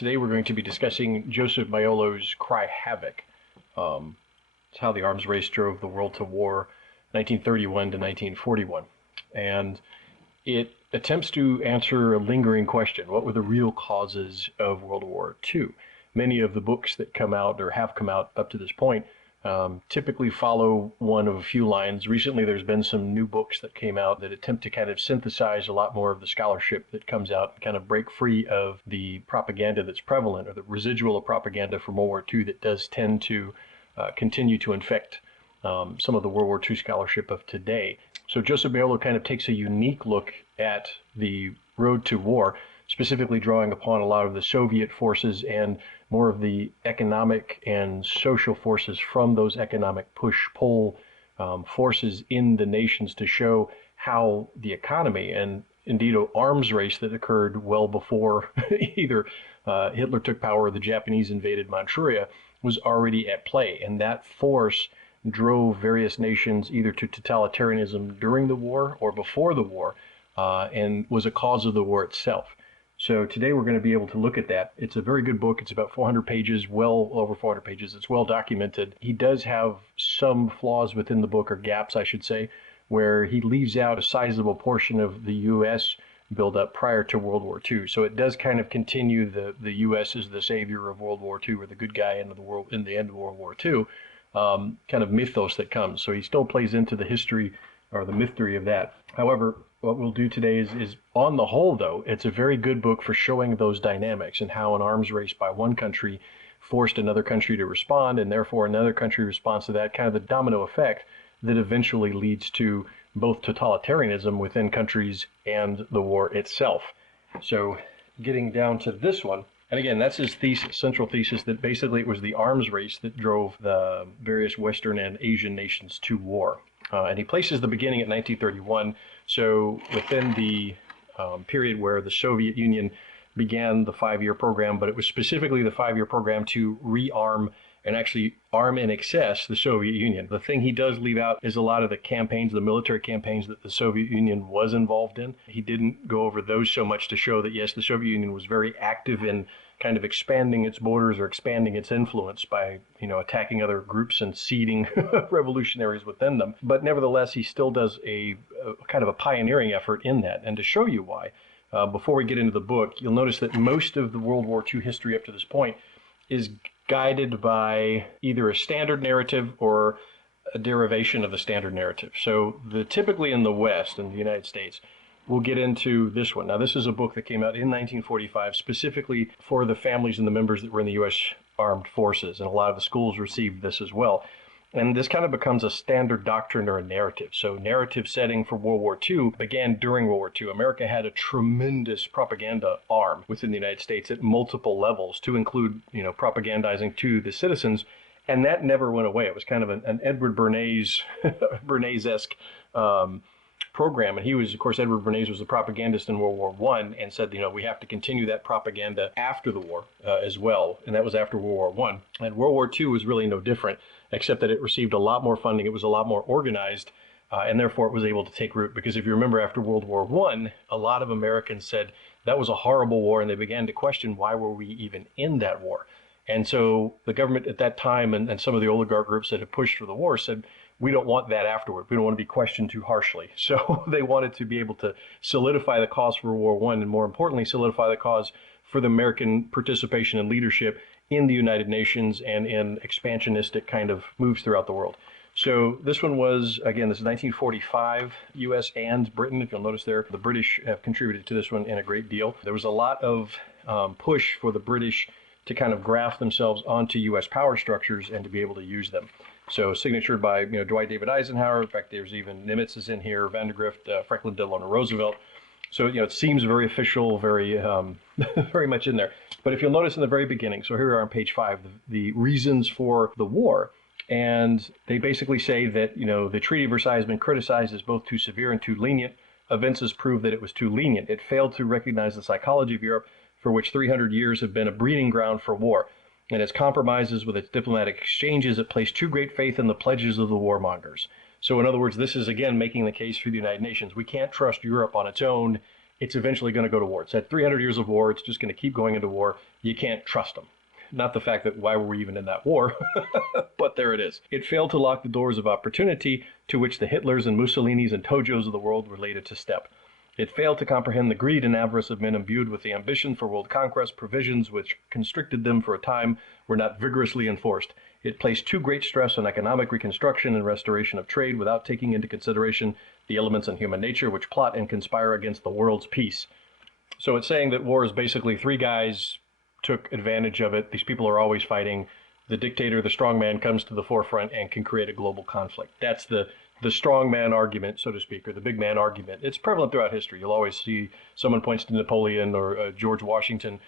Today we're going to be discussing Joseph Maiolo's Cry Havoc. It's how the arms race drove the world to war, 1931 to 1941. And it attempts to answer a lingering question. What were the real causes of World War II? Many of the books that come out or have come out up to this point typically follow one of a few lines. Recently, there's been some new books that came out that attempt to kind of synthesize a lot more of the scholarship that comes out and kind of break free of the propaganda that's prevalent or the residual of propaganda from World War II that does tend to continue to infect some of the World War II scholarship of today. So Joseph Maiolo kind of takes a unique look at the road to war, specifically drawing upon a lot of the Soviet forces and more of the economic and social forces from those economic push-pull forces in the nations to show how the economy and indeed an arms race that occurred well before either Hitler took power or the Japanese invaded Manchuria was already at play. And that force drove various nations either to totalitarianism during the war or before the war and was a cause of the war itself. So today we're going to be able to look at that. It's a very good book. It's about 400 pages, well over 400 pages. It's well documented. He does have some flaws within the book, or gaps, I should say, where he leaves out a sizable portion of the U.S. buildup prior to World War II. So it does kind of continue the U.S. as the savior of World War II, or the good guy in the end of World War II, kind of mythos that comes. So he still plays into the history or the mystery of that. However, what we'll do today is on the whole, though, it's a very good book for showing those dynamics and how an arms race by one country forced another country to respond, and therefore another country responds to that, kind of the domino effect that eventually leads to both totalitarianism within countries and the war itself. So getting down to this one, and again, that's his thesis, central thesis, that basically it was the arms race that drove the various Western and Asian nations to war. And he places the beginning at 1931. So within the period where the Soviet Union began the 5-year program, but it was specifically the 5-year program to rearm and actually arm in excess the Soviet Union. The thing he does leave out is a lot of the campaigns, the military campaigns that the Soviet Union was involved in. He didn't go over those so much to show that, yes, the Soviet Union was very active in kind of expanding its borders or expanding its influence by, attacking other groups and seeding revolutionaries within them. But nevertheless, he still does a kind of a pioneering effort in that. And to show you why, before we get into the book, you'll notice that most of the World War II history up to this point is guided by either a standard narrative or a derivation of the standard narrative. So typically in the West, in the United States, we'll get into this one. Now, this is a book that came out in 1945 specifically for the families and the members that were in the U.S. Armed Forces, and a lot of the schools received this as well. And this kind of becomes a standard doctrine or a narrative. So narrative setting for World War II began during World War II. America had a tremendous propaganda arm within the United States at multiple levels to include, propagandizing to the citizens. And that never went away. It was kind of an Edward Bernays-esque program. And he was, of course, Edward Bernays was a propagandist in World War I and said, we have to continue that propaganda after the war as well. And that was after World War I. And World War II was really no different, except that it received a lot more funding. It was a lot more organized, and therefore it was able to take root. Because if you remember, after World War I, a lot of Americans said that was a horrible war, and they began to question, why were we even in that war? And so the government at that time and some of the oligarch groups that had pushed for the war said, we don't want that afterward. We don't want to be questioned too harshly. So they wanted to be able to solidify the cause for World War I, and more importantly, solidify the cause for the American participation and leadership in the United Nations and in expansionistic kind of moves throughout the world. So this one was, again, this is 1945, U.S. and Britain. If you'll notice there, the British have contributed to this one in a great deal. There was a lot of push for the British to kind of graft themselves onto U.S. power structures and to be able to use them. So signatured by Dwight David Eisenhower. In fact, there's even Nimitz is in here, Vandergrift, Franklin Delano Roosevelt. So it seems very official, very very much in there. But if you'll notice in the very beginning, so here we are on page 5, the reasons for the war. And they basically say that the Treaty of Versailles has been criticized as both too severe and too lenient. Events has proved that it was too lenient. It failed to recognize the psychology of Europe, for which 300 years have been a breeding ground for war. And its compromises with its diplomatic exchanges, it placed too great faith in the pledges of the warmongers. So in other words, this is again making the case for the United Nations. We can't trust Europe on its own it's eventually going to go to war. It's had 300 years of war. It's just going to keep going into war. You can't trust them. Not the fact that why were we even in that war, but there it is. It failed to lock the doors of opportunity to which the Hitlers and Mussolinis and Tojos of the world were later to step. It failed to comprehend the greed and avarice of men imbued with the ambition for world conquest. Provisions which constricted them for a time were not vigorously enforced. It placed too great stress on economic reconstruction and restoration of trade without taking into consideration the elements in human nature which plot and conspire against the world's peace. So it's saying that war is basically three guys took advantage of it. These people are always fighting. The dictator, the strong man, comes to the forefront and can create a global conflict. That's the strong man argument, so to speak, or the big man argument. It's prevalent throughout history. You'll always see someone points to Napoleon or George Washington,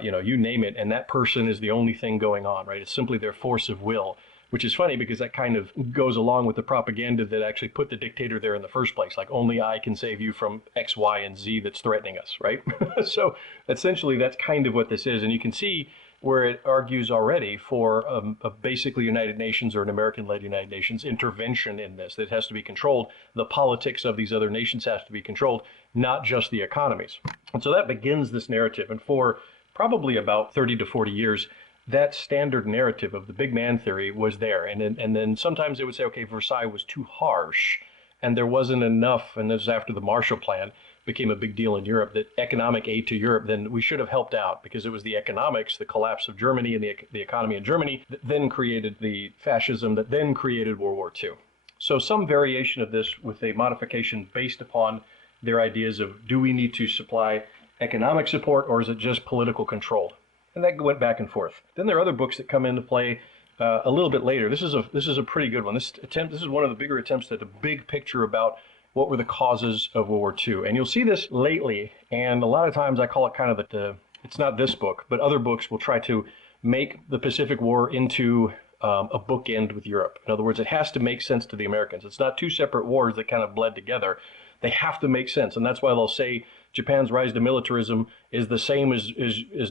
you name it, and that person is the only thing going on, right? It's simply their force of will, which is funny because that kind of goes along with the propaganda that actually put the dictator there in the first place. Like, only I can save you from X, Y, and Z that's threatening us, right? So essentially that's kind of what this is. And you can see where it argues already for a basically United Nations or an American-led United Nations intervention in this. That has to be controlled. The politics of these other nations has to be controlled, not just the economies. And so that begins this narrative. And for probably about 30 to 40 years, that standard narrative of the big man theory was there. And then sometimes they would say, okay, Versailles was too harsh and there wasn't enough, and this was after the Marshall Plan became a big deal in Europe, that economic aid to Europe, then we should have helped out because it was the economics, the collapse of Germany and the economy in Germany that then created the fascism that then created World War II. So some variation of this with a modification based upon their ideas of, do we need to supply economic support or is it just political control? And that went back and forth. Then there are other books that come into play a little bit later. This is a pretty good one. This is one of the bigger attempts at a big picture about what were the causes of World War II. And you'll see this lately, and a lot of times I call it kind of it's not this book, but other books will try to make the Pacific War into a bookend with Europe. In other words, it has to make sense to the Americans. It's not two separate wars that kind of bled together. They have to make sense, and that's why they'll say Japan's rise to militarism is the same as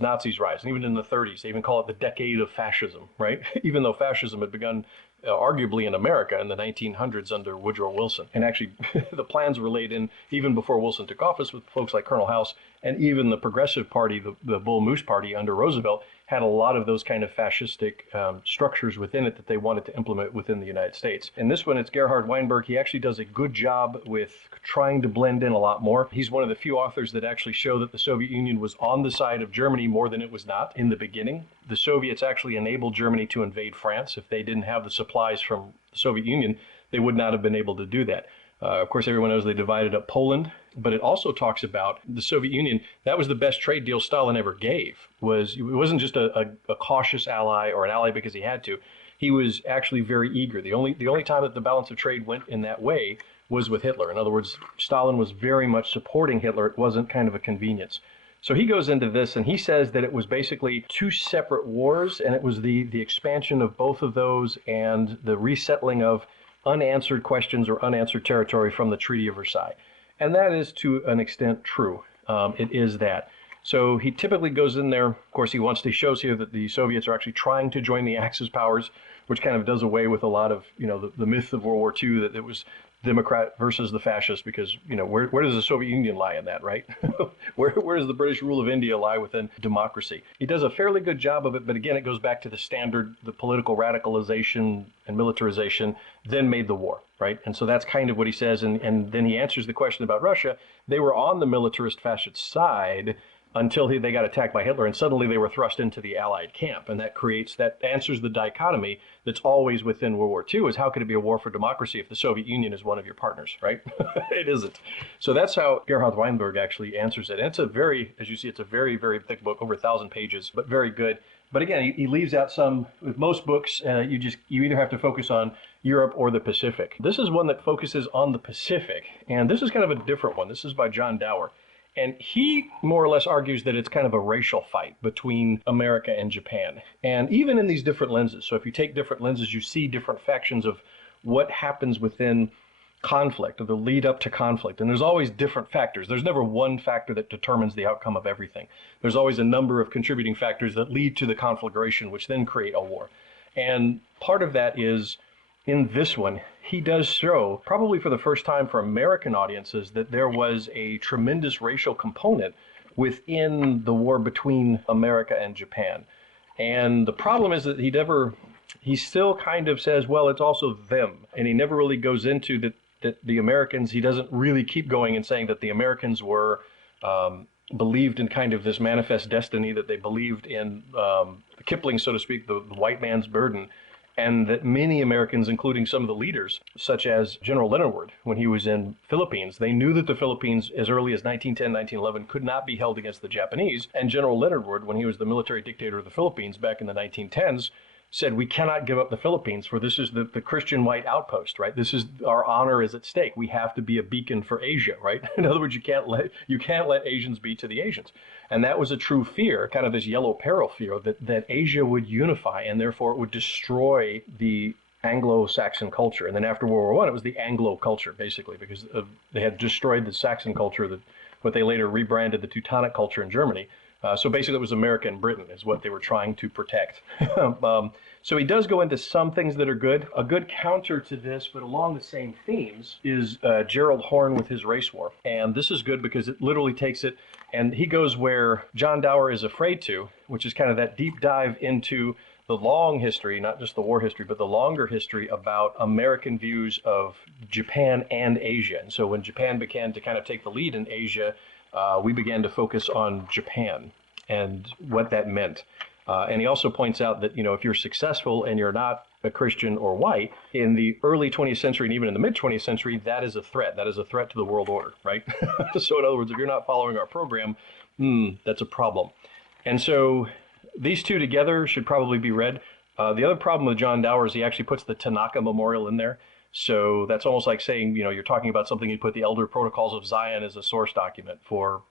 Nazis' rise. And even in the 30s, they even call it the decade of fascism, right? Even though fascism had begun arguably in America in the 1900s under Woodrow Wilson. And actually, the plans were laid in even before Wilson took office with folks like Colonel House, and even the Progressive Party, the Bull Moose Party under Roosevelt, had a lot of those kind of fascistic structures within it that they wanted to implement within the United States. In this one, it's Gerhard Weinberg. He actually does a good job with trying to blend in a lot more. He's one of the few authors that actually show that the Soviet Union was on the side of Germany more than it was not in the beginning. The Soviets actually enabled Germany to invade France. If they didn't have the supplies from the Soviet Union, they would not have been able to do that. Of course, everyone knows they divided up Poland, but it also talks about the Soviet Union. That was the best trade deal Stalin ever gave. It wasn't just a cautious ally or an ally because he had to. He was actually very eager. The only time that the balance of trade went in that way was with Hitler. In other words, Stalin was very much supporting Hitler. It wasn't kind of a convenience. So he goes into this and he says that it was basically two separate wars, and it was the expansion of both of those and the resettling of unanswered questions or unanswered territory from the Treaty of Versailles. And that is to an extent true. It is that. So he typically goes in there. Of course, he shows here that the Soviets are actually trying to join the Axis powers, which kind of does away with a lot of, the myth of World War II that it was Democrat versus the fascist, because, where does the Soviet Union lie in that, right? where does the British rule of India lie within democracy? He does a fairly good job of it, but again, it goes back to the standard, the political radicalization and militarization then made the war, right? And so that's kind of what he says, and then he answers the question about Russia. They were on the militarist fascist side until they got attacked by Hitler, and suddenly they were thrust into the Allied camp. And that answers the dichotomy that's always within World War II, is how could it be a war for democracy if the Soviet Union is one of your partners, right? It isn't. So that's how Gerhard Weinberg actually answers it. And as you see, it's a very, very thick book, over 1,000 pages, but very good. But again, he leaves out some. With most books, you either have to focus on Europe or the Pacific. This is one that focuses on the Pacific, and this is kind of a different one. This is by John Dower. And he more or less argues that it's kind of a racial fight between America and Japan. And even in these different lenses, so if you take different lenses, you see different factions of what happens within conflict, or the lead up to conflict. And there's always different factors. There's never one factor that determines the outcome of everything. There's always a number of contributing factors that lead to the conflagration, which then create a war. And part of that is, in this one, he does show, probably for the first time for American audiences, that there was a tremendous racial component within the war between America and Japan. And the problem is that he still kind of says, well, it's also them. And he never really goes into that the Americans, he doesn't really keep going and saying that the Americans were believed in kind of this manifest destiny, that they believed in Kipling, so to speak, the white man's burden, and that many Americans, including some of the leaders, such as General Leonard, when he was in Philippines, they knew that the Philippines, as early as 1910, 1911, could not be held against the Japanese. And General Leonard, when he was the military dictator of the Philippines back in the 1910s, said, we cannot give up the Philippines, for this is the Christian white outpost, right? This is our honor is at stake. We have to be a beacon for Asia, right? In other words, you can't let Asians be to the Asians. And that was a true fear, kind of this yellow peril fear, that Asia would unify and therefore it would destroy the Anglo-Saxon culture. And then after World War I, it was the Anglo culture, basically, because they had destroyed the Saxon culture, what they later rebranded the Teutonic culture in Germany. So basically it was America and Britain is what they were trying to protect. So he does go into some things that are good. A good counter to this, but along the same themes, is Gerald Horne with his race war. And this is good because it literally takes it, and he goes where John Dower is afraid to, which is kind of that deep dive into the long history, not just the war history, but the longer history about American views of Japan and Asia. And so when Japan began to kind of take the lead in Asia, we began to focus on Japan and what that meant. And he also points out that, if you're successful and you're not a Christian or white, in the early 20th century and even in the mid 20th century, that is a threat. That is a threat to the world order, right? So in other words, if you're not following our program, that's a problem. And so these two together should probably be read. The other problem with John Dower is he actually puts the Tanaka Memorial in there. So that's almost like saying, you're talking about something, you put the Elder Protocols of Zion as a source document for,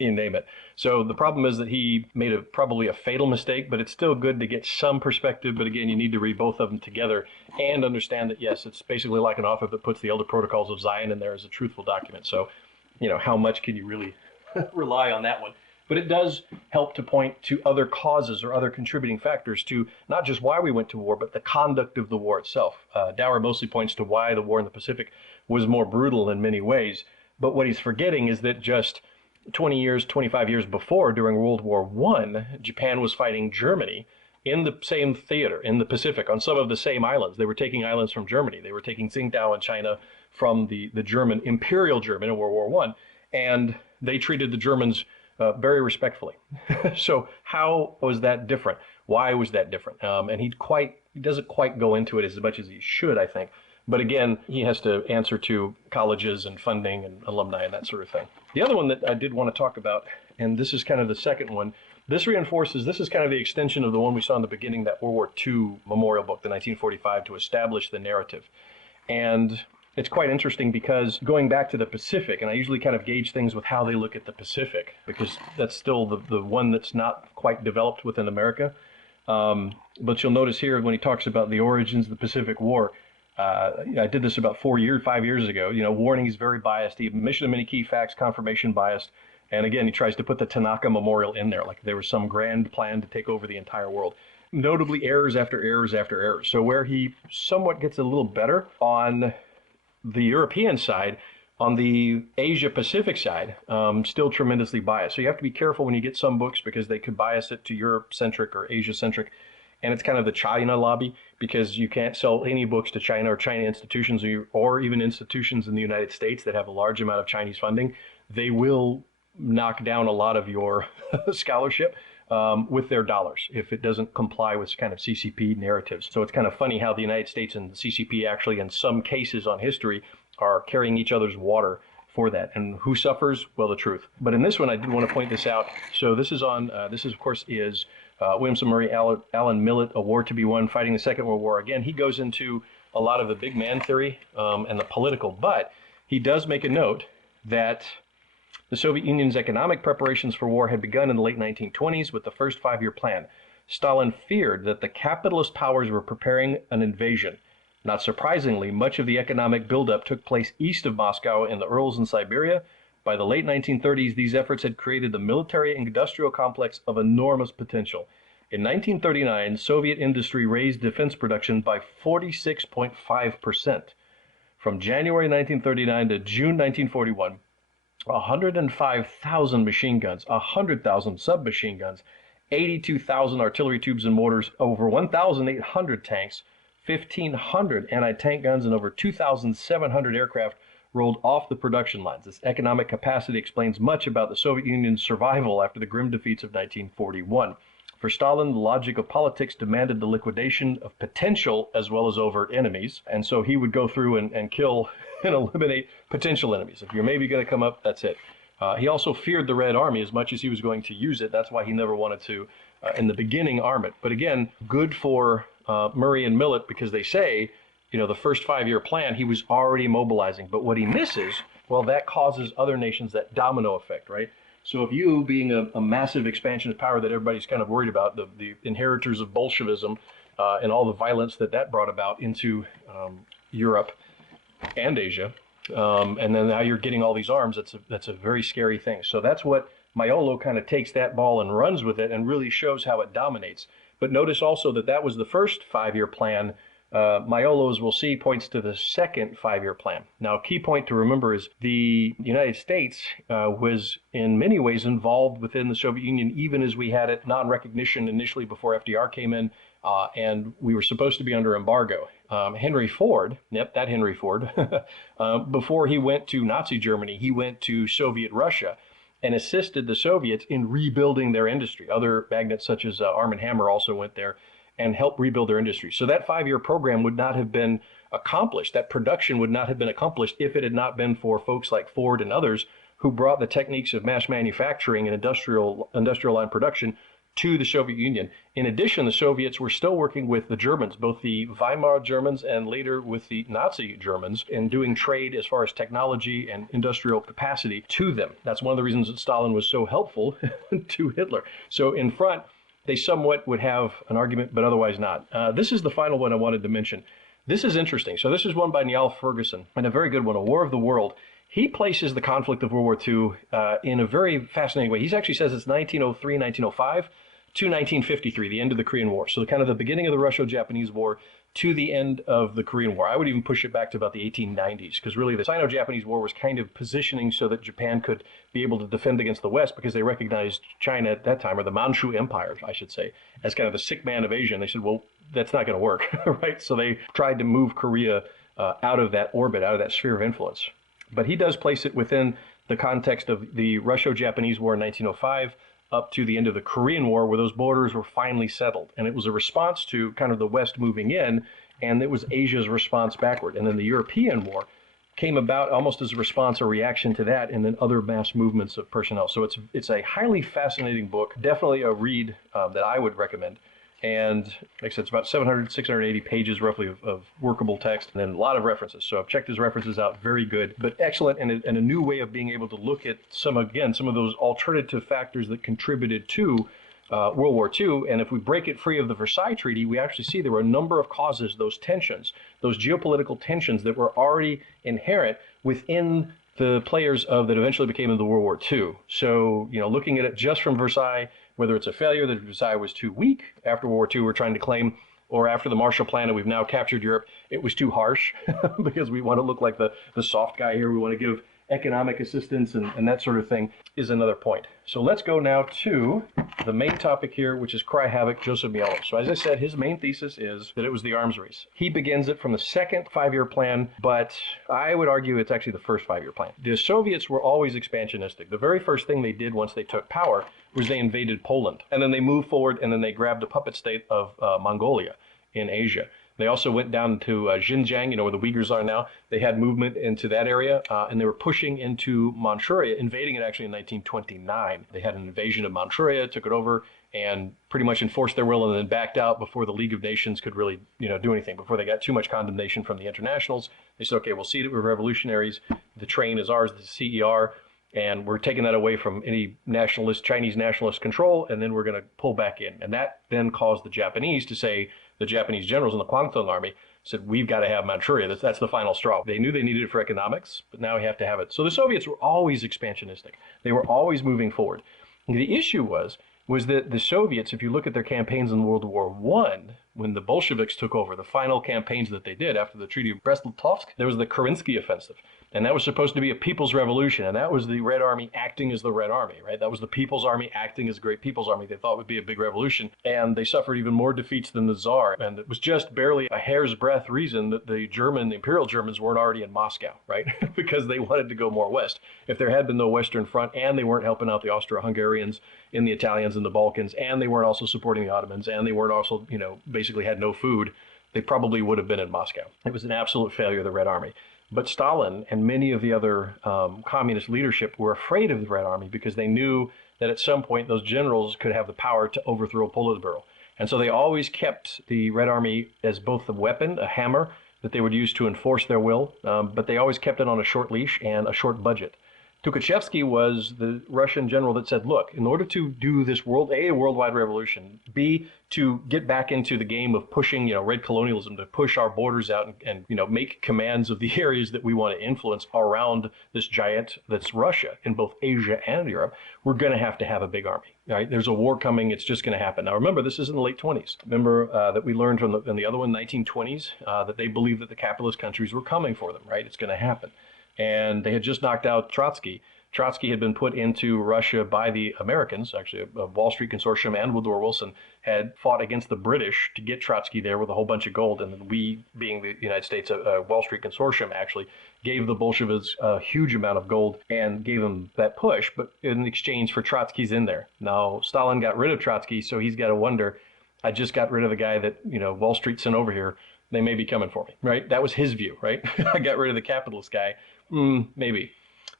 you name it. So the problem is that he made probably a fatal mistake, but it's still good to get some perspective. But again, you need to read both of them together and understand that, yes, it's basically like an author that puts the Elder Protocols of Zion in there as a truthful document. So, how much can you really rely on that one? But it does help to point to other causes or other contributing factors to not just why we went to war, but the conduct of the war itself. Dower mostly points to why the war in the Pacific was more brutal in many ways. But what he's forgetting is that just 25 years before, during World War I, Japan was fighting Germany in the same theater, in the Pacific, on some of the same islands. They were taking islands from Germany. They were taking Tsingtao and China from the German, Imperial German in World War I. And they treated the Germans very respectfully. So how was that different? Why was that different? And he doesn't quite go into it as much as he should, I think. But again, he has to answer to colleges and funding and alumni and that sort of thing. The other one that I did want to talk about, and this is kind of the second one, this is kind of the extension of the one we saw in the beginning, that World War II memorial book, the 1945, to establish the narrative. And it's quite interesting because going back to the Pacific, and I usually kind of gauge things with how they look at the Pacific, because that's still the one that's not quite developed within America. But you'll notice here when he talks about the origins of the Pacific War, I did this about 5 years ago. Warning, he's very biased. He omission of many key facts, confirmation biased. And again, he tries to put the Tanaka Memorial in there, like there was some grand plan to take over the entire world. Notably, errors after errors after errors. So where he somewhat gets a little better on the European side, on the Asia-Pacific side, still tremendously biased. So you have to be careful when you get some books because they could bias it to Europe-centric or Asia-centric. And it's kind of the China lobby because you can't sell any books to China or China institutions or even institutions in the United States that have a large amount of Chinese funding. They will knock down a lot of your scholarship with their dollars if it doesn't comply with kind of CCP narratives. So it's kind of funny how the United States and the CCP actually, in some cases on history, are carrying each other's water for that. And who suffers? Well, the truth. But in this one, I did want to point this out. So this is of course, Williamson Murray Allen Millett, A War to be Won, Fighting the Second World War. Again, he goes into a lot of the big man theory and the political, but he does make a note that the Soviet Union's economic preparations for war had begun in the late 1920s with the first five-year plan. Stalin feared that the capitalist powers were preparing an invasion. Not surprisingly, much of the economic buildup took place east of Moscow in the Urals and Siberia. By the late 1930s, these efforts had created the military and industrial complex of enormous potential. In 1939, Soviet industry raised defense production by 46.5%. From January 1939 to June 1941, 105,000 machine guns, 100,000 submachine guns, 82,000 artillery tubes and mortars, over 1,800 tanks, 1,500 anti-tank guns, and over 2,700 aircraft rolled off the production lines. This economic capacity explains much about the Soviet Union's survival after the grim defeats of 1941. For Stalin, the logic of politics demanded the liquidation of potential as well as overt enemies, and so he would go through and kill and eliminate potential enemies. If you're maybe going to come up, that's it. He also feared the Red Army as much as he was going to use it. That's why he never wanted to, in the beginning, arm it. But again, good for Murray and Millett, because they say, the first 5-year plan, he was already mobilizing. But what he misses, well, that causes other nations that domino effect, right? So if you, being a massive expansionist power that everybody's kind of worried about, the inheritors of Bolshevism and all the violence that brought about into Europe and Asia, and then now you're getting all these arms, that's a very scary thing. So that's what Maiolo kind of takes that ball and runs with it and really shows how it dominates. But notice also that was the first 5-year plan. Maiolo, as we'll see, points to the second 5-year plan. Now, a key point to remember is the United States was in many ways involved within the Soviet Union, even as we had it non-recognition initially before FDR came in, and we were supposed to be under embargo. Henry Ford, that Henry Ford, before he went to Nazi Germany, he went to Soviet Russia and assisted the Soviets in rebuilding their industry. Other magnates such as Arm & Hammer also went there and help rebuild their industry. So that 5-year program would not have been accomplished. That production would not have been accomplished if it had not been for folks like Ford and others who brought the techniques of mass manufacturing and industrial line production to the Soviet Union. In addition, the Soviets were still working with the Germans, both the Weimar Germans and later with the Nazi Germans, in doing trade as far as technology and industrial capacity to them. That's one of the reasons that Stalin was so helpful to Hitler. So in front, they somewhat would have an argument, but otherwise not. This is the final one I wanted to mention. This is interesting. So this is one by Niall Ferguson, and a very good one, A War of the World. He places the conflict of World War II in a very fascinating way. He actually says it's 1903, 1905 to 1953, the end of the Korean War. So kind of the beginning of the Russo-Japanese War to the end of the Korean War. I would even push it back to about the 1890s, because really the Sino-Japanese War was kind of positioning so that Japan could be able to defend against the West, because they recognized China at that time, or the Manchu Empire, I should say, as kind of the sick man of Asia. And they said, well, that's not going to work, right? So they tried to move Korea out of that orbit, out of that sphere of influence. But he does place it within the context of the Russo-Japanese War in 1905, up to the end of the Korean War, where those borders were finally settled. And it was a response to kind of the West moving in, and it was Asia's response backward. And then the European War came about almost as a response or reaction to that, and then other mass movements of personnel. So it's a highly fascinating book, definitely a read that I would recommend. And like I said, it's about 700, 680 pages roughly of workable text, and then a lot of references. So I've checked his references out, very good, but excellent, and a new way of being able to look at some of those alternative factors that contributed to World War II. And if we break it free of the Versailles Treaty, we actually see there were a number of causes, those tensions, those geopolitical tensions that were already inherent within the players that eventually became the World War II. So, looking at it just from Versailles, whether it's a failure that Versailles was too weak after World War II, we're trying to claim, or after the Marshall Plan and we've now captured Europe, it was too harsh because we want to look like the soft guy here. We want to give economic assistance and that sort of thing, is another point. So let's go now to the main topic here, which is Cry Havoc, Joseph Maiolo. So as I said, his main thesis is that it was the arms race. He begins it from the second 5-year plan, but I would argue it's actually the first 5-year plan. The Soviets were always expansionistic. The very first thing they did once they took power was they invaded Poland. And then they moved forward, and then they grabbed the puppet state of Mongolia in Asia. They also went down to Xinjiang, where the Uyghurs are now. They had movement into that area, and they were pushing into Manchuria, invading it actually in 1929. They had an invasion of Manchuria, took it over, and pretty much enforced their will, and then backed out before the League of Nations could really, do anything. Before they got too much condemnation from the internationals, they said, okay, we'll see that we're revolutionaries. The train is ours, the CER, and we're taking that away from any Chinese nationalist control, and then we're going to pull back in. And that then caused the Japanese to say, the Japanese generals in the Kwantung Army said, we've got to have Manchuria. That's the final straw. They knew they needed it for economics, but now we have to have it. So the Soviets were always expansionistic. They were always moving forward. And the issue was, was that the Soviets, if you look at their campaigns in World War I, when the Bolsheviks took over, the final campaigns that they did after the Treaty of Brest-Litovsk, there was the Kerensky Offensive. And that was supposed to be a people's revolution. And that was the Red Army acting as the Red Army, right? That was the People's Army acting as a great People's Army they thought would be a big revolution. And they suffered even more defeats than the Tsar. And it was just barely a hair's breadth reason that the Imperial Germans weren't already in Moscow, right? Because they wanted to go more west. If there had been no Western Front and they weren't helping out the Austro-Hungarians and the Italians in the Balkans, and they weren't also supporting the Ottomans, and they weren't also, basically had no food, they probably would have been in Moscow. It was an absolute failure of the Red Army. But Stalin and many of the other communist leadership were afraid of the Red Army because they knew that at some point those generals could have the power to overthrow Politburo. And so they always kept the Red Army as both a weapon, a hammer, that they would use to enforce their will, but they always kept it on a short leash and a short budget. Tukhachevsky was the Russian general that said, look, in order to do this worldwide revolution, B, to get back into the game of pushing, red colonialism, to push our borders out and make commands of the areas that we want to influence around this giant that's Russia in both Asia and Europe, we're going to have a big army, right? There's a war coming. It's just going to happen. Now, remember, this is in the late 20s. Remember that we learned from in the other one, 1920s, that they believed that the capitalist countries were coming for them, right? It's going to happen. And they had just knocked out Trotsky. Trotsky had been put into Russia by the Americans, actually a Wall Street consortium, and Woodrow Wilson had fought against the British to get Trotsky there with a whole bunch of gold. And then we, being the United States, a Wall Street consortium, actually gave the Bolsheviks a huge amount of gold and gave them that push, but in exchange for Trotsky's in there. Now, Stalin got rid of Trotsky, so he's got to wonder, I just got rid of the guy that, Wall Street sent over here. They may be coming for me, right? That was his view, right? I got rid of the capitalist guy. Maybe.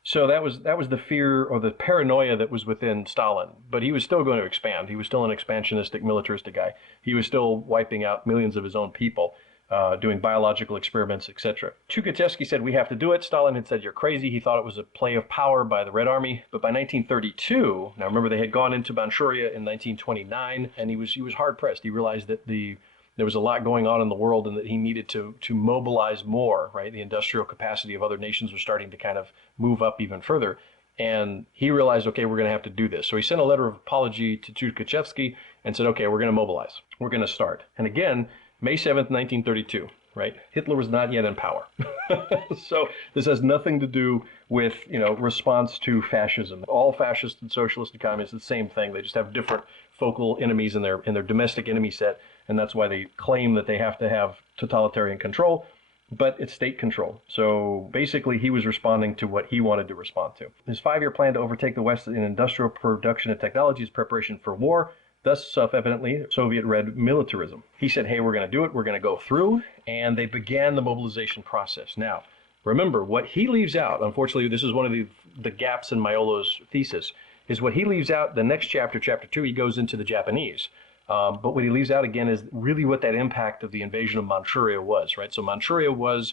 So that was the fear or the paranoia that was within Stalin. But he was still going to expand. He was still an expansionistic, militaristic guy. He was still wiping out millions of his own people, doing biological experiments, etc. Tukhachevsky said, we have to do it. Stalin had said, you're crazy. He thought it was a play of power by the Red Army. But by 1932, now remember, they had gone into Manchuria in 1929, and he was hard-pressed. He realized that there was a lot going on in the world and that he needed to mobilize more, right? The industrial capacity of other nations was starting to kind of move up even further. And he realized, okay, we're going to have to do this. So he sent a letter of apology to Tukhachevsky and said, okay, we're going to mobilize. We're going to start. And again, May 7th, 1932, right? Hitler was not yet in power. So this has nothing to do with, response to fascism. All fascists and socialists and communists are the same thing. They just have different focal enemies in their domestic enemy set. And that's why they claim that they have to have totalitarian control, but it's state control. So basically, he was responding to what he wanted to respond to. His 5-year plan to overtake the West in industrial production and technology is preparation for war, thus self-evidently Soviet red militarism. He said, hey, we're going to do it. We're going to go through. And they began the mobilization process. Now, remember, what he leaves out, unfortunately, this is one of the gaps in Maiolo's thesis, is what he leaves out, the next chapter, chapter 2, he goes into the Japanese. But what he leaves out again is really what that impact of the invasion of Manchuria was, right? So Manchuria was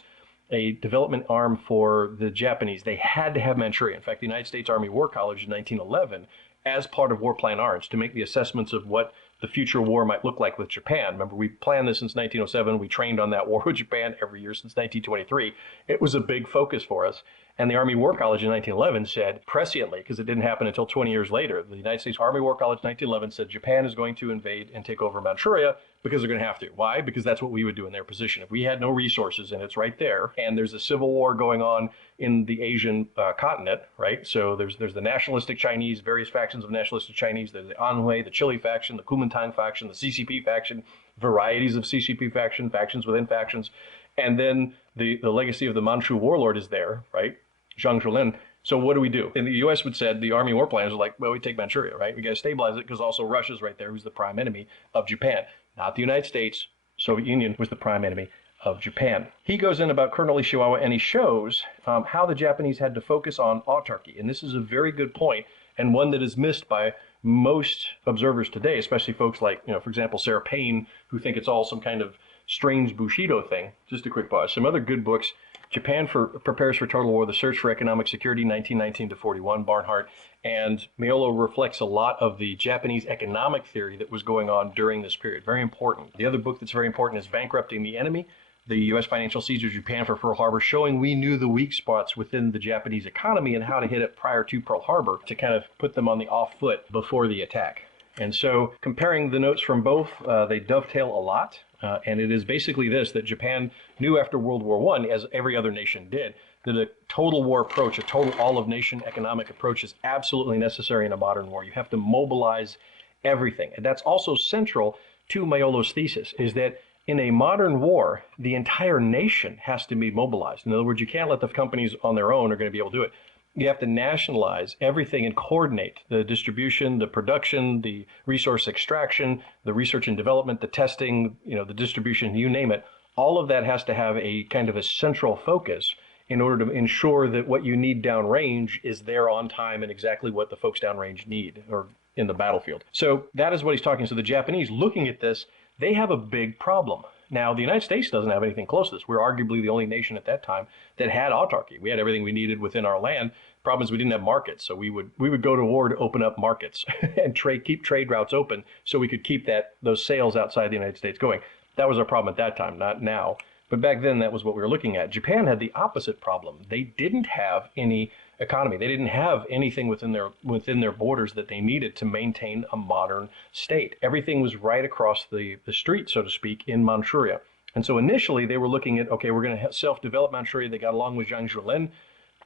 a development arm for the Japanese. They had to have Manchuria. In fact, the United States Army War College in 1911, as part of War Plan Orange, to make the assessments of what the future war might look like with Japan. Remember, we planned this since 1907. We trained on that war with Japan every year since 1923. It was a big focus for us. And the Army War College in 1911 said, presciently, because it didn't happen until 20 years later, the United States Army War College in 1911 said Japan is going to invade and take over Manchuria because they're going to have to. Why? Because that's what we would do in their position. If we had no resources, and it's right there, and there's a civil war going on in the Asian continent, right? So there's the nationalistic Chinese, various factions of nationalistic Chinese. There's the Anhui, the Chile faction, the Kuomintang faction, the CCP faction, varieties of CCP faction, factions within factions. And then the legacy of the Manchu warlord is there, right? Zhang Zhulin. So what do we do? And the U.S. would said, the Army war planners are like, well, we take Manchuria, right? We got to stabilize it because also Russia's right there, who's the prime enemy of Japan. Not the United States. Soviet Union was the prime enemy of Japan. He goes in about Colonel Ishiwawa and he shows how the Japanese had to focus on autarky. And this is a very good point and one that is missed by most observers today, especially folks like, for example, Sarah Payne, who think it's all some kind of strange Bushido thing. Just a quick pause. Some other good books. Japan Prepares for Total War, The Search for Economic Security, 1919 to 41, Barnhart. And Maiolo reflects a lot of the Japanese economic theory that was going on during this period. Very important. The other book that's very important is Bankrupting the Enemy, the U.S. Financial Seizure of Japan for Pearl Harbor, showing we knew the weak spots within the Japanese economy and how to hit it prior to Pearl Harbor to kind of put them on the off foot before the attack. And so comparing the notes from both, they dovetail a lot. And it is basically this, that Japan knew after World War I, as every other nation did, that a total war approach, a total all-of-nation economic approach is absolutely necessary in a modern war. You have to mobilize everything. And that's also central to Maiolo's thesis, is that in a modern war, the entire nation has to be mobilized. In other words, you can't let the companies on their own are going to be able to do it. You have to nationalize everything and coordinate the distribution, the production, the resource extraction, the research and development, the testing, the distribution, you name it. All of that has to have a kind of a central focus in order to ensure that what you need downrange is there on time and exactly what the folks downrange need or in the battlefield. So that is what he's talking. So the Japanese, looking at this, they have a big problem. Now, the United States doesn't have anything close to this. We're arguably the only nation at that time that had autarky. We had everything we needed within our land. Problem is we didn't have markets, so we would go to war to open up markets and keep trade routes open so we could keep those sales outside the United States going. That was our problem at that time, not now. But back then, that was what we were looking at. Japan had the opposite problem. They didn't have any economy. They didn't have anything within their borders that they needed to maintain a modern state. Everything was right across the street, so to speak, in Manchuria. And so initially, they were looking at, okay, we're going to self-develop Manchuria. They got along with Jiang Zuolin,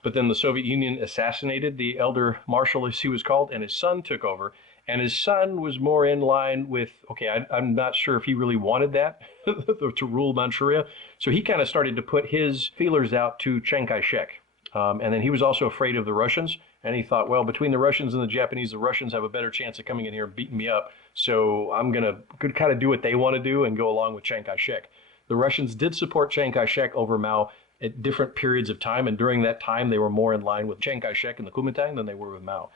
but then the Soviet Union assassinated the elder marshal, as he was called, and his son took over. And his son was more in line with, okay, I'm not sure if he really wanted that, to rule Manchuria. So he kind of started to put his feelers out to Chiang Kai-shek. And then he was also afraid of the Russians. And he thought, well, between the Russians and the Japanese, the Russians have a better chance of coming in here and beating me up. So I'm going to kind of do what they want to do and go along with Chiang Kai-shek. The Russians did support Chiang Kai-shek over Mao at different periods of time. And during that time, they were more in line with Chiang Kai-shek and the Kuomintang than they were with Mao.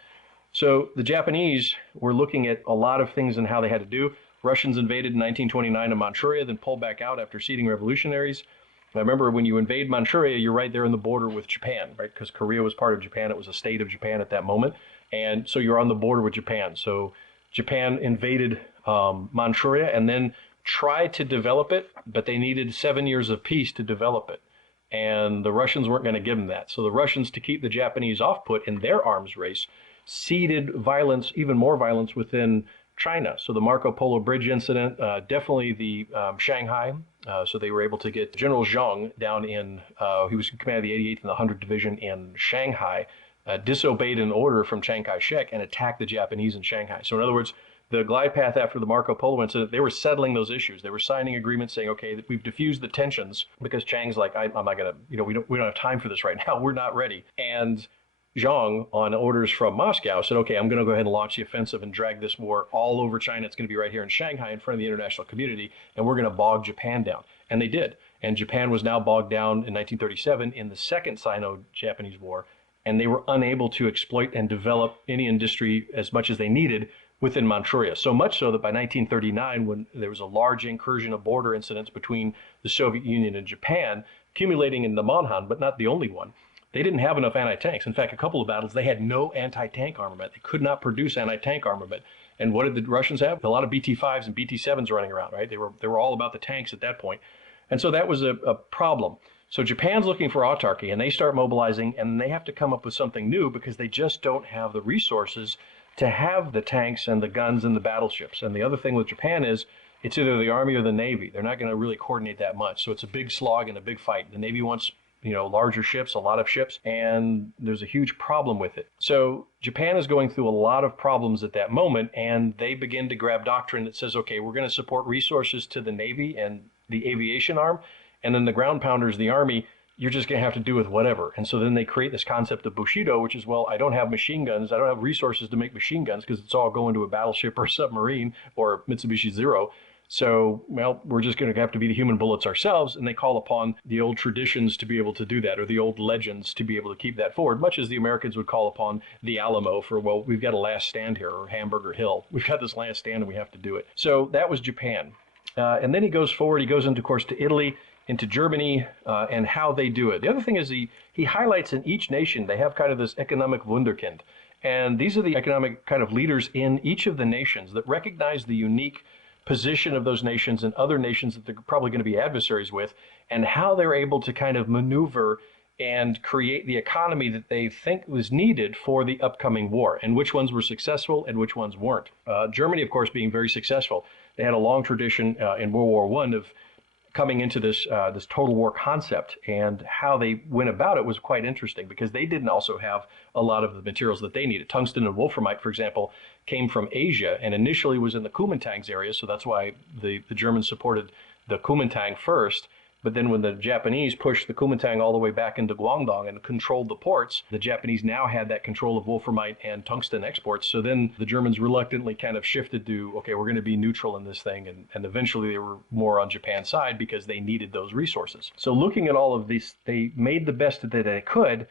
So the Japanese were looking at a lot of things and how they had to do. Russians invaded in 1929 in Manchuria, then pulled back out after seating revolutionaries. I remember when you invade Manchuria, you're right there in the border with Japan, right? Because Korea was part of Japan. It was a state of Japan at that moment. And so you're on the border with Japan. So Japan invaded Manchuria and then tried to develop it, but they needed 7 years of peace to develop it. And the Russians weren't going to give them that. So the Russians, to keep the Japanese off put in their arms race, seeded violence, even more violence within China. So the Marco Polo Bridge incident, definitely the Shanghai. So they were able to get General Zhang down in, he was in command of the 88th and the 100th Division in Shanghai, disobeyed an order from Chiang Kai-shek and attacked the Japanese in Shanghai. So in other words, the glide path after the Marco Polo incident, they were settling those issues. They were signing agreements saying, okay, we've diffused the tensions because Chiang's like, I'm not going to, we don't have time for this right now. We're not ready. And Zhang, on orders from Moscow, said, okay, I'm going to go ahead and launch the offensive and drag this war all over China. It's going to be right here in Shanghai in front of the international community, and we're going to bog Japan down. And they did. And Japan was now bogged down in 1937 in the Second Sino-Japanese War, and they were unable to exploit and develop any industry as much as they needed within Manchuria. So much so that by 1939, when there was a large incursion of border incidents between the Soviet Union and Japan, accumulating in the Monhan, but not the only one, they didn't have enough anti-tanks. In fact, a couple of battles, they had no anti-tank armament. They could not produce anti-tank armament. And what did the Russians have? A lot of BT-5s and BT-7s running around, right? They were all about the tanks at that point. And so that was a problem. So Japan's looking for autarky, and they start mobilizing, and they have to come up with something new because they just don't have the resources to have the tanks and the guns and the battleships. And the other thing with Japan is it's either the Army or the Navy. They're not going to really coordinate that much. So it's a big slog and a big fight. The Navy wants larger ships, a lot of ships, and there's a huge problem with it. So Japan is going through a lot of problems at that moment, and they begin to grab doctrine that says, okay, we're going to support resources to the Navy and the aviation arm, and then the ground pounders, the Army, you're just going to have to do with whatever. And so then they create this concept of Bushido, which is, well, I don't have machine guns. I don't have resources to make machine guns because it's all going to a battleship or a submarine or Mitsubishi Zero. So, well, we're just going to have to be the human bullets ourselves, and they call upon the old traditions to be able to do that, or the old legends to be able to keep that forward, much as the Americans would call upon the Alamo for, well, we've got a last stand here, or Hamburger Hill. We've got this last stand, and we have to do it. So that was Japan. And then he goes forward. He goes into, of course, to Italy, into Germany, and how they do it. The other thing is he highlights in each nation, they have kind of this economic wunderkind. And these are the economic kind of leaders in each of the nations that recognize the unique position of those nations and other nations that they're probably going to be adversaries with, and how they're able to kind of maneuver and create the economy that they think was needed for the upcoming war, and which ones were successful and which ones weren't. Germany, of course, being very successful. They had a long tradition in World War I of coming into this total war concept, and how they went about it was quite interesting because they didn't also have a lot of the materials that they needed. Tungsten and wolframite, for example, came from Asia and initially was in the Kuomintang's area, so that's why the Germans supported the Kuomintang first. But then when the Japanese pushed the Kuomintang all the way back into Guangdong and controlled the ports, the Japanese now had that control of wolframite and tungsten exports. So then the Germans reluctantly kind of shifted to, okay, we're going to be neutral in this thing. And eventually they were more on Japan's side because they needed those resources. So looking at all of these, they made the best that they could,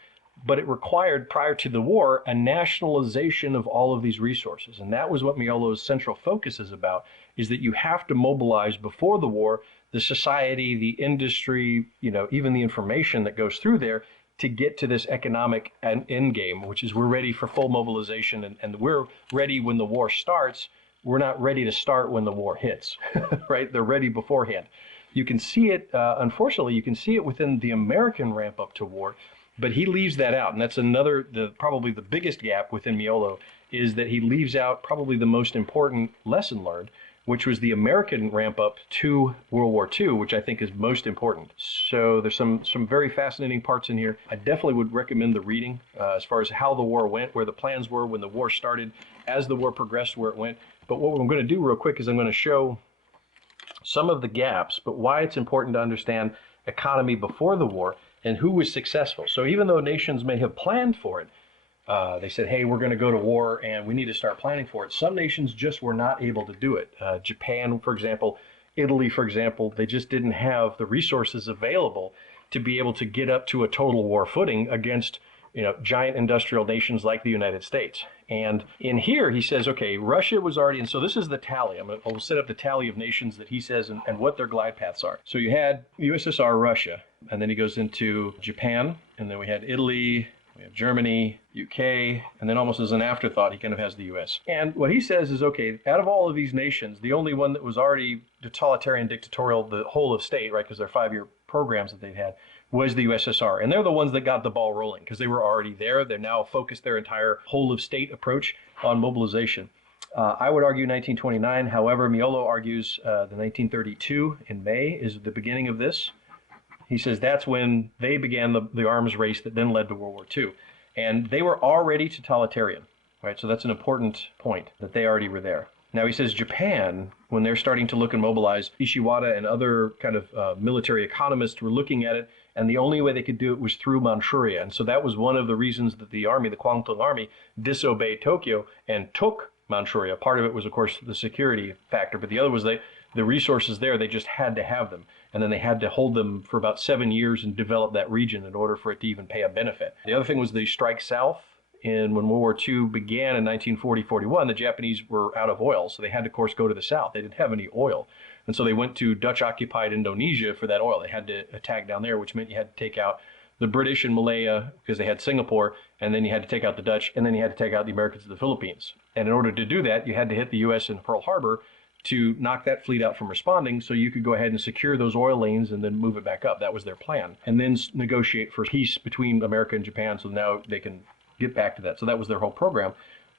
but it required, prior to the war, a nationalization of all of these resources. And that was what Maiolo's central focus is about, is that you have to mobilize before the war the society, the industry, even the information that goes through there to get to this economic end game, which is we're ready for full mobilization and we're ready when the war starts. We're not ready to start when the war hits, right? They're ready beforehand. You can see it, unfortunately, you can see it within the American ramp up to war, but he leaves that out. And that's probably the biggest gap within Maiolo, is that he leaves out probably the most important lesson learned, which was the American ramp up to World War II, which I think is most important. So there's some very fascinating parts in here. I definitely would recommend the reading as far as how the war went, where the plans were when the war started, as the war progressed, where it went. But what I'm going to do real quick is I'm going to show some of the gaps, but why it's important to understand economy before the war and who was successful. So even though nations may have planned for it, they said, hey, we're going to go to war and we need to start planning for it. Some nations just were not able to do it. Japan, for example, Italy, for example, they just didn't have the resources available to be able to get up to a total war footing against giant industrial nations like the United States. And in here, he says, okay, Russia was already, and so this is the tally. I'll set up the tally of nations that he says and what their glide paths are. So you had USSR, Russia, and then he goes into Japan, and then we had Italy, we have Germany, UK, and then almost as an afterthought, he kind of has the US. And what he says is, okay, out of all of these nations, the only one that was already totalitarian, dictatorial, the whole of state, right, because they're 5-year programs that they'd had, was the USSR. And they're the ones that got the ball rolling because they were already there. They're now focused their entire whole of state approach on mobilization. I would argue 1929. However, Maiolo argues the 1932 in May is the beginning of this. He says that's when they began the arms race that then led to World War II. And they were already totalitarian, right? So that's an important point, that they already were there. Now he says Japan, when they're starting to look and mobilize, Ishiwata and other kind of military economists were looking at it, and the only way they could do it was through Manchuria. And so that was one of the reasons that the army, the Kwangtung army, disobeyed Tokyo and took Manchuria. Part of it was, of course, the security factor, but the other was the resources there, they just had to have them. And then they had to hold them for about 7 years and develop that region in order for it to even pay a benefit. The other thing was the strike south. And when World War II began in 1940-41, the Japanese were out of oil, so they had to, of course, go to the south. They didn't have any oil. And so they went to Dutch-occupied Indonesia for that oil. They had to attack down there, which meant you had to take out the British and Malaya because they had Singapore, and then you had to take out the Dutch, and then you had to take out the Americans and the Philippines. And in order to do that, you had to hit the U.S. in Pearl Harbor to knock that fleet out from responding so you could go ahead and secure those oil lanes and then move it back up. That was their plan. And then negotiate for peace between America and Japan so now they can get back to that. So that was their whole program.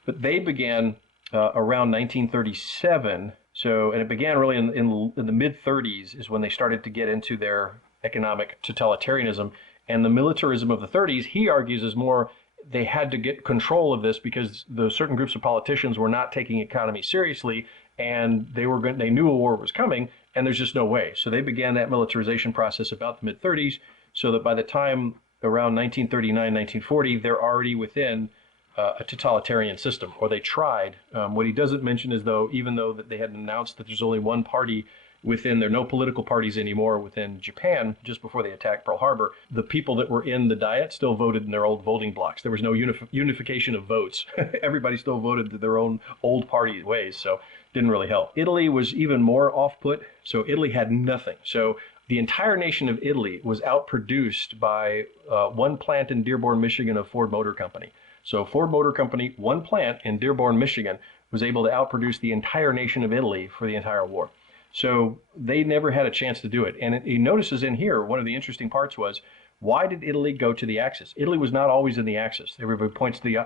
But they began around 1937. So, and it began really in the mid-30s is when they started to get into their economic totalitarianism. And the militarism of the 30s, he argues, is more they had to get control of this because the certain groups of politicians were not taking economy seriously, and they knew a war was coming, and there's just no way. So they began that militarization process about the mid-30s, so that by the time around 1939, 1940, they're already within a totalitarian system, or they tried. What he doesn't mention is, though, even though that they had announced that there's only one party within, there are no political parties anymore within Japan, just before they attacked Pearl Harbor, the people that were in the Diet still voted in their old voting blocks. There was no unification of votes. Everybody still voted their own old party ways, so it didn't really help. Italy was even more off-put, so Italy had nothing. So the entire nation of Italy was outproduced by one plant in Dearborn, Michigan of Ford Motor Company. So Ford Motor Company, one plant in Dearborn, Michigan, was able to outproduce the entire nation of Italy for the entire war. So they never had a chance to do it. And he notices in here, one of the interesting parts was Why did Italy go to the Axis? Italy was not always in the Axis. Everybody points to the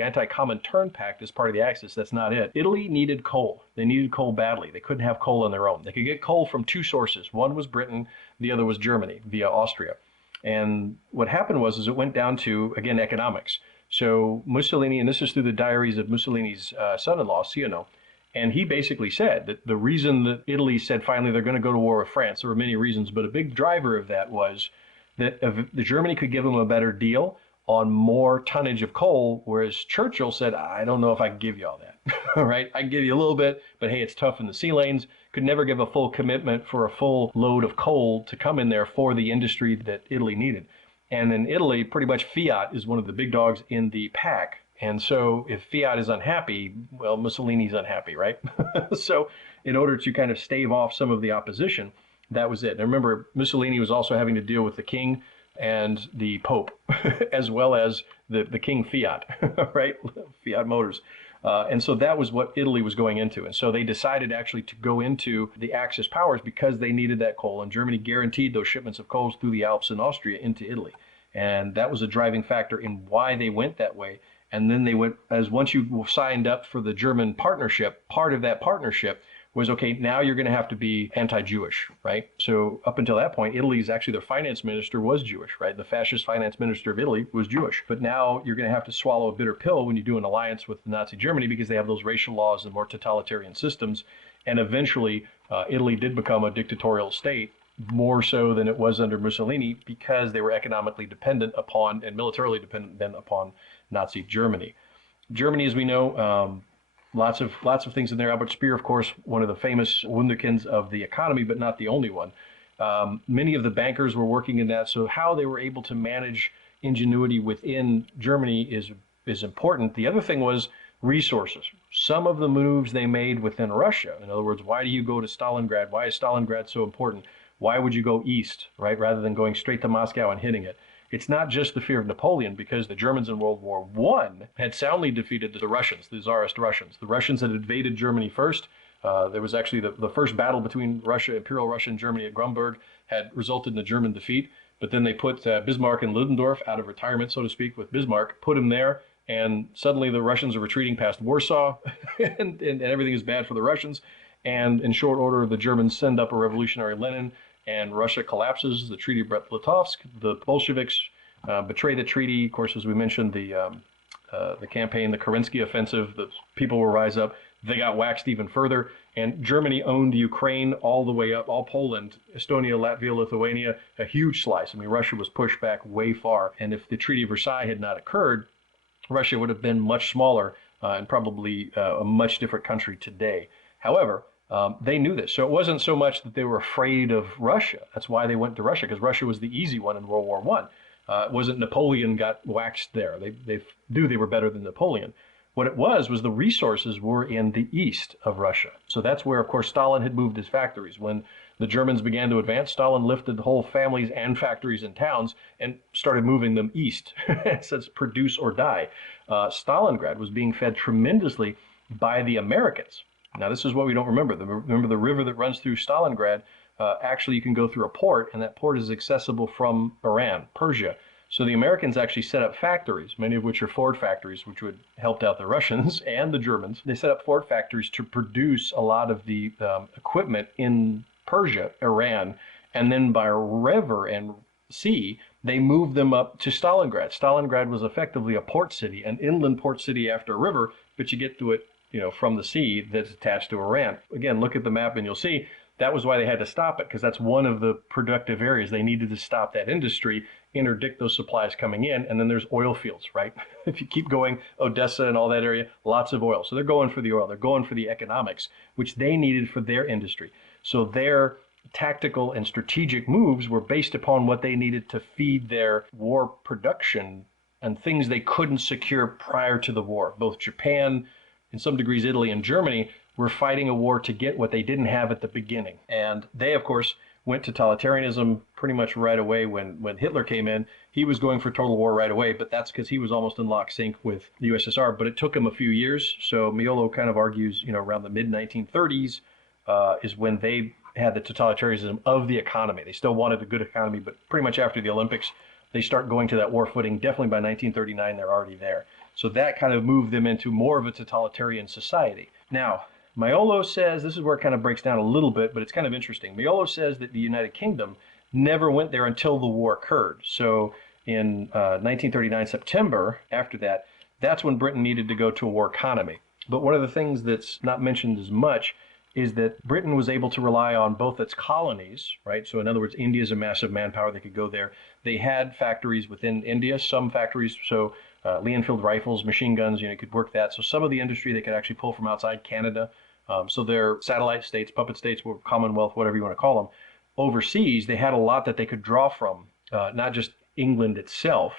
Anti-Comintern Pact as part of the Axis. That's not it. Italy needed coal. They needed coal badly. They couldn't have coal on their own. They could get coal from two sources. One was Britain, the other was Germany via Austria. And what happened was it went down to, again, economics. So Mussolini, and this is through the diaries of Mussolini's son-in-law, Ciano, and he basically said that the reason that Italy said finally they're going to go to war with France, there were many reasons, but a big driver of that was that the Germany could give them a better deal on more tonnage of coal, whereas Churchill said, I don't know if I can give you all that. All right, I can give you a little bit, but hey, it's tough in the sea lanes. Could never give a full commitment for a full load of coal to come in there for the industry that Italy needed. And in Italy, pretty much Fiat is one of the big dogs in the pack. And so if Fiat is unhappy, well, Mussolini's unhappy, right? So in order to kind of stave off some of the opposition, that was it. And remember, Mussolini was also having to deal with the king and the Pope, as well as the King Fiat, right? Fiat Motors. And so that was what Italy was going into. And so they decided actually to go into the Axis powers because they needed that coal. And Germany guaranteed those shipments of coals through the Alps and Austria into Italy. And that was a driving factor in why they went that way. And then they went, as once you signed up for the German partnership, part of that partnership was, okay, now you're going to have to be anti-Jewish, right? So up until that point, Italy's actually their finance minister was Jewish, right? The fascist finance minister of Italy was Jewish. But now you're going to have to swallow a bitter pill when you do an alliance with Nazi Germany because they have those racial laws and more totalitarian systems. And eventually, Italy did become a dictatorial state, more so than it was under Mussolini, because they were economically dependent upon and militarily dependent upon Nazi Germany. Germany, as we know, lots of things in there. Albert Speer, of course, one of the famous wunderkinds of the economy, but not the only one. Many of the bankers were working in that. So how they were able to manage ingenuity within Germany is important. The other thing was resources. Some of the moves they made within Russia. In other words, why do you go to Stalingrad? Why is Stalingrad so important? Why would you go east, right, rather than going straight to Moscow and hitting it? It's not just the fear of Napoleon, because the Germans in World War I had soundly defeated the Russians, the Tsarist Russians. The Russians had invaded Germany first. There was actually the first battle between Russia, Imperial Russia, and Germany at Grunberg had resulted in a German defeat. But then they put Bismarck and Ludendorff out of retirement, so to speak, with Bismarck, put him there, and suddenly the Russians are retreating past Warsaw, and everything is bad for the Russians. And in short order, the Germans send up a revolutionary Lenin, and Russia collapses. The Treaty of Brest-Litovsk. The Bolsheviks betray the treaty. Of course, as we mentioned, the campaign, the Kerensky offensive, the people will rise up. They got waxed even further. And Germany owned Ukraine all the way up, all Poland, Estonia, Latvia, Lithuania, a huge slice. I mean, Russia was pushed back way far. And if the Treaty of Versailles had not occurred, Russia would have been much smaller and probably a much different country today. However, they knew this. So it wasn't so much that they were afraid of Russia. That's why they went to Russia, because Russia was the easy one in World War I. It wasn't Napoleon got waxed there. They knew they were better than Napoleon. What it was the resources were in the east of Russia. So that's where, of course, Stalin had moved his factories. When the Germans began to advance, Stalin lifted whole families and factories and towns and started moving them east. It says produce or die. Stalingrad was being fed tremendously by the Americans. Now, this is what we don't remember. Remember the river that runs through Stalingrad, actually you can go through a port, and that port is accessible from Iran, Persia. So the Americans actually set up factories, many of which are Ford factories, which would helped out the Russians and the Germans. They set up Ford factories to produce a lot of the equipment in Persia, Iran, and then by river and sea, they moved them up to Stalingrad. Stalingrad was effectively a port city, an inland port city after a river, but you get to it, from the sea that's attached to Iran. Again, look at the map and you'll see that was why they had to stop it, because that's one of the productive areas. They needed to stop that industry, interdict those supplies coming in, and then there's oil fields, right? If you keep going, Odessa and all that area, lots of oil. So they're going for the oil. They're going for the economics, which they needed for their industry. So their tactical and strategic moves were based upon what they needed to feed their war production and things they couldn't secure prior to the war. Both Japan, in some degrees Italy and Germany, were fighting a war to get what they didn't have at the beginning. And they, of course, went to totalitarianism pretty much right away when Hitler came in. He was going for total war right away, but that's because he was almost in lock sync with the USSR. But it took him a few years. So Maiolo kind of argues, around the mid-1930s is when they had the totalitarianism of the economy. They still wanted a good economy, but pretty much after the Olympics, they start going to that war footing. Definitely by 1939, they're already there. So that kind of moved them into more of a totalitarian society. Now, Maiolo says, this is where it kind of breaks down a little bit, but it's kind of interesting. Maiolo says that the United Kingdom never went there until the war occurred. So in 1939, September, after that, that's when Britain needed to go to a war economy. But one of the things that's not mentioned as much is that Britain was able to rely on both its colonies, right? So in other words, India's a massive manpower. They could go there. They had factories within India, some factories. So Lee-Enfield rifles, machine guns, you could work that. So some of the industry they could actually pull from outside Canada. So their satellite states, puppet states, Commonwealth, whatever you want to call them, overseas, they had a lot that they could draw from, not just England itself.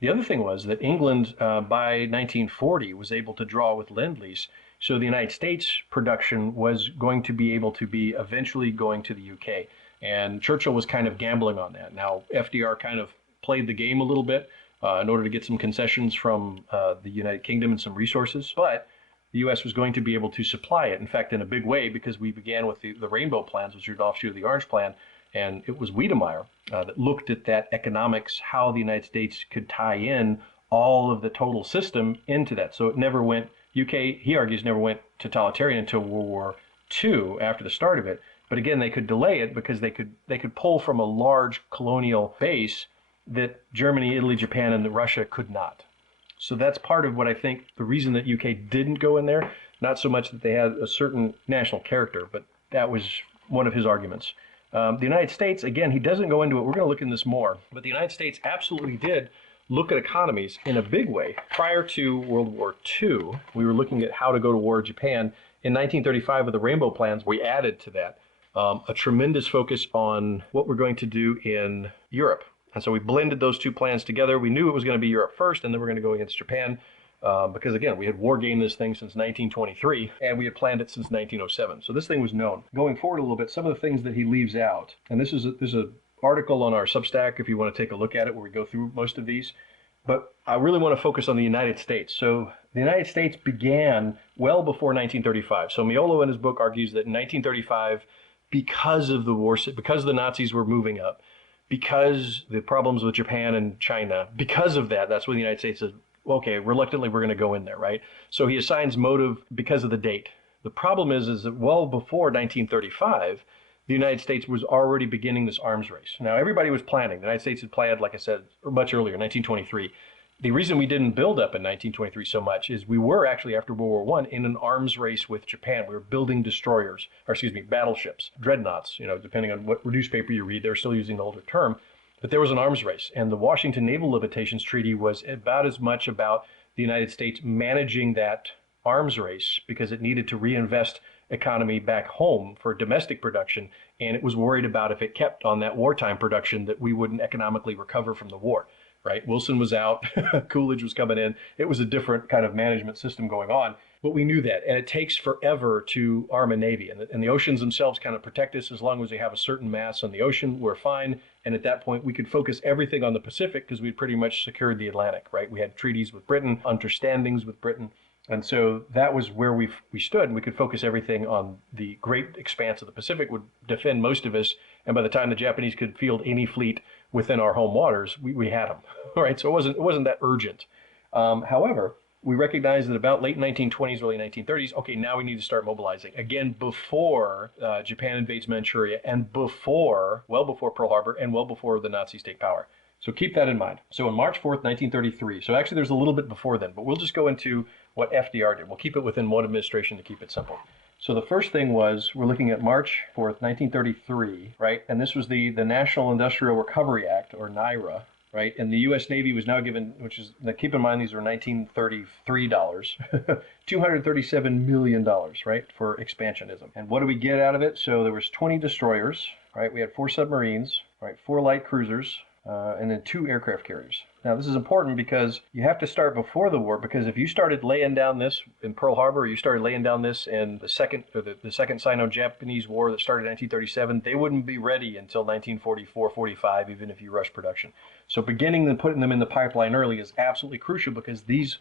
The other thing was that England, by 1940, was able to draw with Lend-Lease. So the United States production was going to be able to be eventually going to the UK. And Churchill was kind of gambling on that. Now, FDR kind of played the game a little bit in order to get some concessions from the United Kingdom and some resources. But the U.S. was going to be able to supply it, in fact, in a big way, because we began with the Rainbow Plans, which are an offshoot of the Orange Plan. And it was Wiedemeyer that looked at that economics, how the United States could tie in all of the total system into that. So it never went, UK, he argues, never went totalitarian until World War II, after the start of it. But again, they could delay it because they could pull from a large colonial base that Germany, Italy, Japan, and Russia could not. So that's part of what I think the reason that UK didn't go in there, not so much that they had a certain national character, but that was one of his arguments. The United States, again, he doesn't go into it. We're going to look in this more. But the United States absolutely did look at economies in a big way. Prior to World War II, we were looking at how to go to war with Japan. In 1935, with the Rainbow Plans, we added to that a tremendous focus on what we're going to do in Europe. And so we blended those two plans together. We knew it was going to be Europe first, and then we're going to go against Japan. Because again, we had war gamed this thing since 1923, and we had planned it since 1907. So this thing was known. Going forward a little bit, some of the things that he leaves out, and this is an article on our Substack if you want to take a look at it, where we go through most of these. But I really want to focus on the United States. So the United States began well before 1935. So Maiolo in his book argues that in 1935, because of the war, because the Nazis were moving up, because the problems with Japan and China, because of that, that's when the United States says, okay, reluctantly, we're going to go in there, right? So he assigns motive because of the date. The problem is that well before 1935, the United States was already beginning this arms race. Now, everybody was planning. The United States had planned, like I said, much earlier, 1923. The reason we didn't build up in 1923 so much is we were actually, after World War I, in an arms race with Japan. We were building destroyers, or excuse me, battleships, dreadnoughts, depending on what newspaper you read, they're still using the older term. But there was an arms race, and the Washington Naval Limitations Treaty was about as much about the United States managing that arms race because it needed to reinvest economy back home for domestic production, and it was worried about if it kept on that wartime production that we wouldn't economically recover from the war, right? Wilson was out, Coolidge was coming in. It was a different kind of management system going on. But we knew that, and it takes forever to arm a navy, and the oceans themselves kind of protect us. As long as we have a certain mass on the ocean, we're fine. And at that point, we could focus everything on the Pacific because we'd pretty much secured the Atlantic, right? We had treaties with Britain, understandings with Britain, and so that was where we stood, and we could focus everything on the great expanse of the Pacific, would defend most of us, and by the time the Japanese could field any fleet within our home waters, we had them, right? So it wasn't that urgent. However, we recognized that about late 1920s, early 1930s, okay, now we need to start mobilizing. Again, before Japan invades Manchuria and well before Pearl Harbor and well before the Nazis take power. So keep that in mind. So on March 4th, 1933, so actually there's a little bit before then, but we'll just go into what FDR did. We'll keep it within one administration to keep it simple. So the first thing was, we're looking at March 4th, 1933, right? And this was the National Industrial Recovery Act, or NIRA, right? And the U.S. Navy was now given, which is, now keep in mind these were 1933 dollars, $237 million, right, for expansionism. And what do we get out of it? So there was 20 destroyers, right? We had 4 submarines, right, 4 light cruisers, and then 2 aircraft carriers. Now this is important because you have to start before the war, because if you started laying down this in Pearl Harbor, or you started laying down this in the second Sino-Japanese War that started in 1937, they wouldn't be ready until 1944, 45, even if you rush production. So beginning and putting them in the pipeline early is absolutely crucial, because these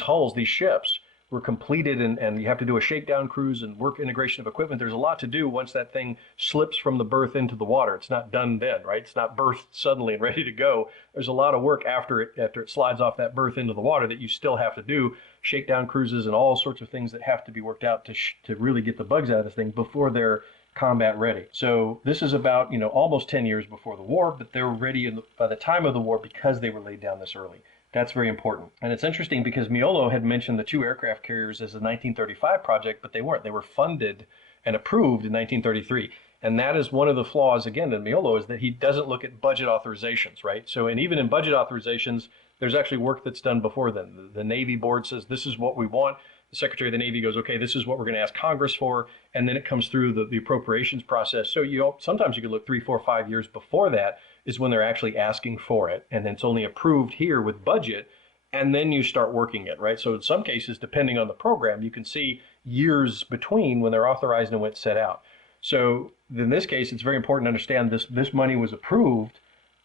hulls, these ships, were completed, and you have to do a shakedown cruise and work integration of equipment. There's a lot to do once that thing slips from the berth into the water. It's not done then, right? It's not berthed suddenly and ready to go. There's a lot of work after it slides off that berth into the water that you still have to do, shakedown cruises and all sorts of things that have to be worked out to really get the bugs out of this thing before they're combat ready. So this is about, almost 10 years before the war, but they're ready by the time of the war because they were laid down this early. That's very important. And it's interesting because Maiolo had mentioned the 2 aircraft carriers as a 1935 project, but they weren't. They were funded and approved in 1933. And that is one of the flaws, again, in Maiolo, is that he doesn't look at budget authorizations, right? So, and even in budget authorizations, there's actually work that's done before then. The Navy board says, this is what we want. The Secretary of the Navy goes, okay, this is what we're going to ask Congress for. And then it comes through the appropriations process. So sometimes you could look 3, 4, 5 years before that is when they're actually asking for it. And then it's only approved here with budget. And then you start working it, right? So in some cases, depending on the program, you can see years between when they're authorized and when it's set out. So in this case, it's very important to understand this money was approved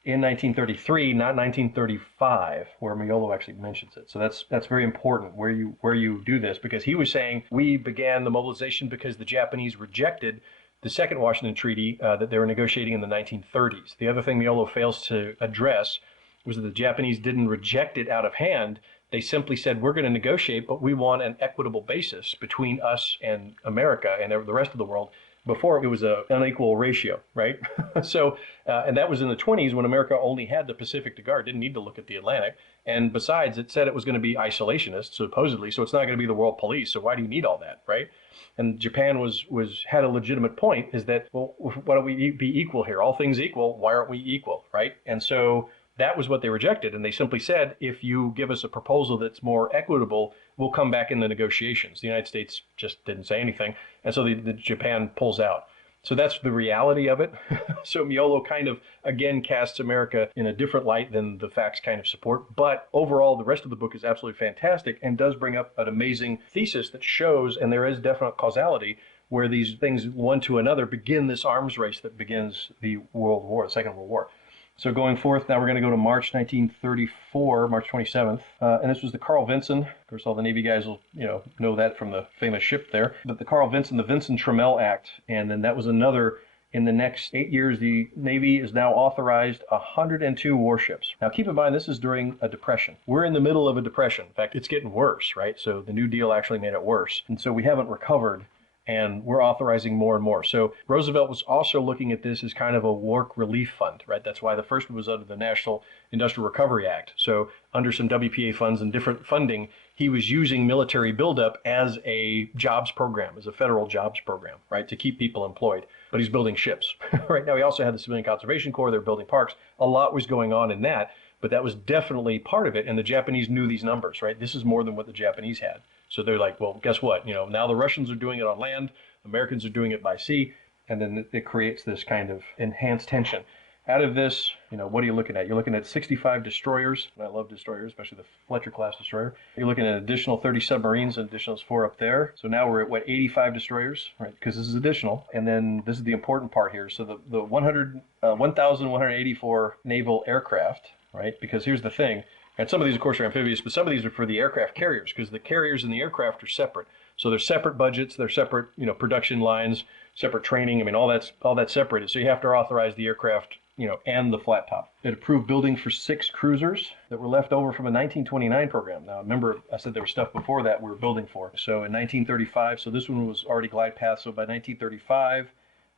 in 1933, not 1935, where Maiolo actually mentions it. So that's very important where you do this, because he was saying we began the mobilization because the Japanese rejected the second Washington Treaty that they were negotiating in the 1930s. The other thing Maiolo fails to address was that the Japanese didn't reject it out of hand. They simply said, we're going to negotiate, but we want an equitable basis between us and America and the rest of the world. Before, it was an unequal ratio, right? So, and that was in the 20s when America only had the Pacific to guard, didn't need to look at the Atlantic. And besides, it said it was going to be isolationist, supposedly, so it's not going to be the world police. So why do you need all that, right? And Japan had a legitimate point, is that, well, why don't we be equal here? All things equal, why aren't we equal, right? And so that was what they rejected. And they simply said, if you give us a proposal that's more equitable, we'll come back in the negotiations. The United States just didn't say anything. And so the Japan pulls out. So that's the reality of it. So Maiolo kind of, again, casts America in a different light than the facts kind of support. But overall, the rest of the book is absolutely fantastic and does bring up an amazing thesis that shows, and there is definite causality, where these things, one to another, begin this arms race that begins the World War, the Second World War. So going forth, now we're going to go to March 1934, March 27th. And this was the Carl Vinson. Of course, all the Navy guys will, know that from the famous ship there. But the Carl Vinson, the Vinson-Trammell Act. And then that was another, in the next 8 years, the Navy is now authorized 102 warships. Now, keep in mind, this is during a depression. We're in the middle of a depression. In fact, it's getting worse, right? So the New Deal actually made it worse. And so we haven't recovered, and we're authorizing more and more. So Roosevelt was also looking at this as kind of a work relief fund, right? That's why the first one was under the National Industrial Recovery Act. So under some WPA funds and different funding, he was using military buildup as a jobs program, as a federal jobs program, right, to keep people employed. But he's building ships. Right now, he also had the Civilian Conservation Corps. They're building parks. A lot was going on in that, but that was definitely part of it. And the Japanese knew these numbers, right? This is more than what the Japanese had. So they're like, well, guess what? Now the Russians are doing it on land, Americans are doing it by sea, and then it creates this kind of enhanced tension. Out of this, what are you looking at? You're looking at 65 destroyers. And I love destroyers, especially the Fletcher-class destroyer. You're looking at additional 30 submarines, and additional 4 up there. So now we're at, 85 destroyers, right? Because this is additional. And then this is the important part here. So the 1,184 naval aircraft, right? Because here's the thing. And some of these, of course, are amphibious, but some of these are for the aircraft carriers, because the carriers and the aircraft are separate. So they're separate budgets, they're separate, production lines, separate training. I mean, all that's separated. So you have to authorize the aircraft, and the flat top. It approved building for 6 cruisers that were left over from a 1929 program. Now, remember, I said there was stuff before that we were building for. So in 1935, so this one was already glide path. So by 1935,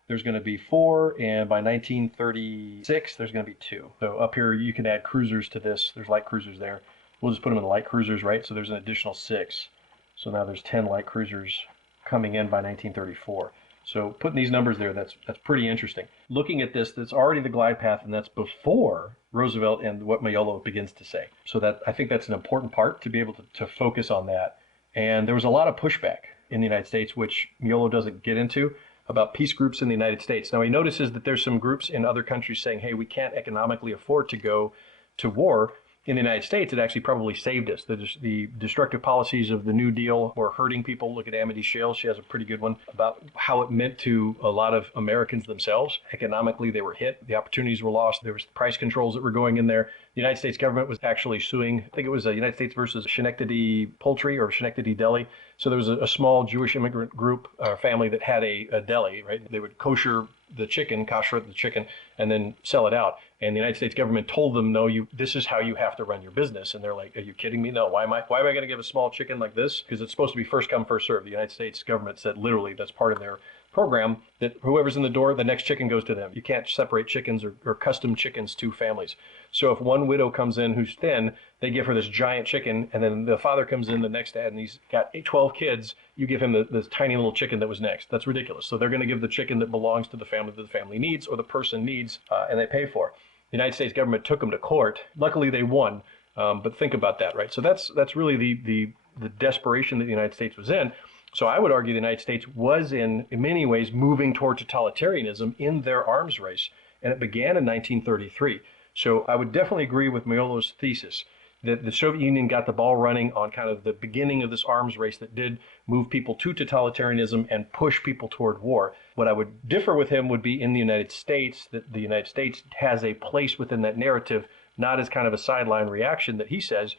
there's going to be 4, and by 1936, there's going to be 2. So up here, you can add cruisers to this. There's light cruisers there. We'll just put them in the light cruisers, right? So there's an additional 6. So now there's 10 light cruisers coming in by 1934. So putting these numbers there, that's pretty interesting. Looking at this, that's already the glide path, and that's before Roosevelt and what Maiolo begins to say. So that I think that's an important part, to be able to focus on that. And there was a lot of pushback in the United States, which Maiolo doesn't get into, about peace groups in the United States. Now, he notices that there's some groups in other countries saying, hey, we can't economically afford to go to war, in the United States, it actually probably saved us. The destructive policies of the New Deal were hurting people. Look at Amity Shale. She has a pretty good one about how it meant to a lot of Americans themselves. Economically, they were hit. The opportunities were lost. There was price controls that were going in there. The United States government was actually suing. I think it was the United States versus Schenectady Poultry or Schenectady Deli. So there was a small Jewish immigrant group or family that had a deli, right? They would kasher the chicken, and then sell it out. And the United States government told them, no, this is how you have to run your business. And they're like, are you kidding me? No, why am I going to give a small chicken like this? Because it's supposed to be first come, first serve. The United States government said literally that's part of their program, that whoever's in the door, the next chicken goes to them. You can't separate chickens or custom chickens to families. So if one widow comes in who's thin, they give her this giant chicken, and then the father comes in the next dad, and he's got 12 kids. You give him this tiny little chicken that was next. That's ridiculous. So they're going to give the chicken that belongs to the family that the family needs or the person needs, and they pay for. The United States government took them to court. Luckily, they won. But think about that, right? So that's really the desperation that the United States was in. So I would argue the United States was in many ways moving toward totalitarianism in their arms race, and it began in 1933. So I would definitely agree with Maiolo's thesis that the Soviet Union got the ball running on kind of the beginning of this arms race that did move people to totalitarianism and push people toward war. What I would differ with him would be in the United States, that the United States has a place within that narrative, not as kind of a sideline reaction that he says,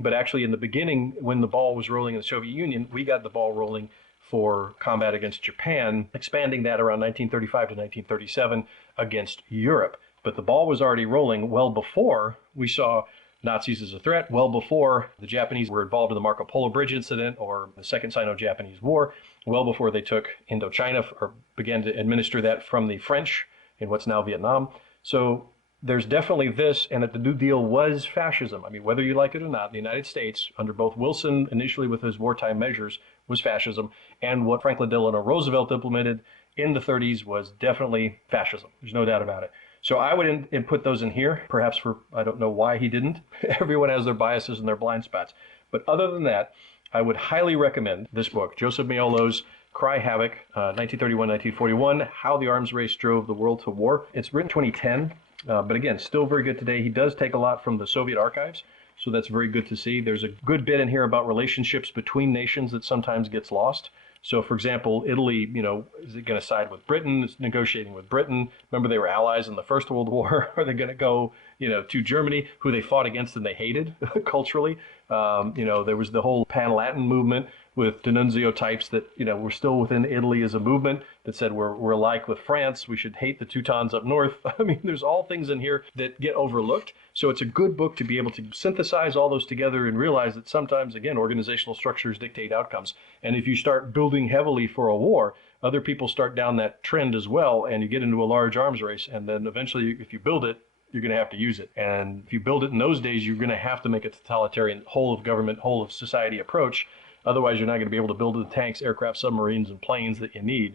but actually in the beginning, when the ball was rolling in the Soviet Union, we got the ball rolling for combat against Japan, expanding that around 1935 to 1937 against Europe. But the ball was already rolling well before we saw Nazis as a threat, well before the Japanese were involved in the Marco Polo Bridge incident or the Second Sino-Japanese War, well before they took Indochina or began to administer that from the French in what's now Vietnam. So there's definitely this, and that the New Deal was fascism. I mean, whether you like it or not, the United States, under both Wilson, initially with his wartime measures, was fascism, and what Franklin Delano Roosevelt implemented in the 30s was definitely fascism. There's no doubt about it. So I would put those in here, perhaps for, I don't know why he didn't. Everyone has their biases and their blind spots. But other than that, I would highly recommend this book, Joseph Maiolo's Cry Havoc, 1931-1941, How the Arms Race Drove the World to War. It's written 2010, but again, still very good today. He does take a lot from the Soviet archives, so that's very good to see. There's a good bit in here about relationships between nations that sometimes gets lost. So, for example, Italy, is it going to side with Britain? It's negotiating with Britain. Remember, they were allies in the First World War. Are they going to go, to Germany, who they fought against and they hated culturally? There was the whole Pan-Latin movement with D'Annunzio types that, were still within Italy as a movement that said we're alike with France. We should hate the Teutons up north. I mean, there's all things in here that get overlooked. So it's a good book to be able to synthesize all those together and realize that sometimes, again, organizational structures dictate outcomes. And if you start building heavily for a war, other people start down that trend as well, and you get into a large arms race. And then eventually, if you build it, you're going to have to use it. And if you build it in those days, you're going to have to make a totalitarian whole of government, whole of society approach. Otherwise, you're not going to be able to build the tanks, aircraft, submarines, and planes that you need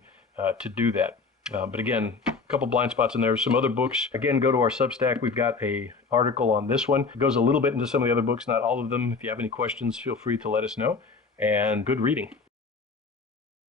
to do that. But again, a couple blind spots in there. Some other books. Again, go to our Substack. We've got an article on this one. It goes a little bit into some of the other books, not all of them. If you have any questions, feel free to let us know. And good reading.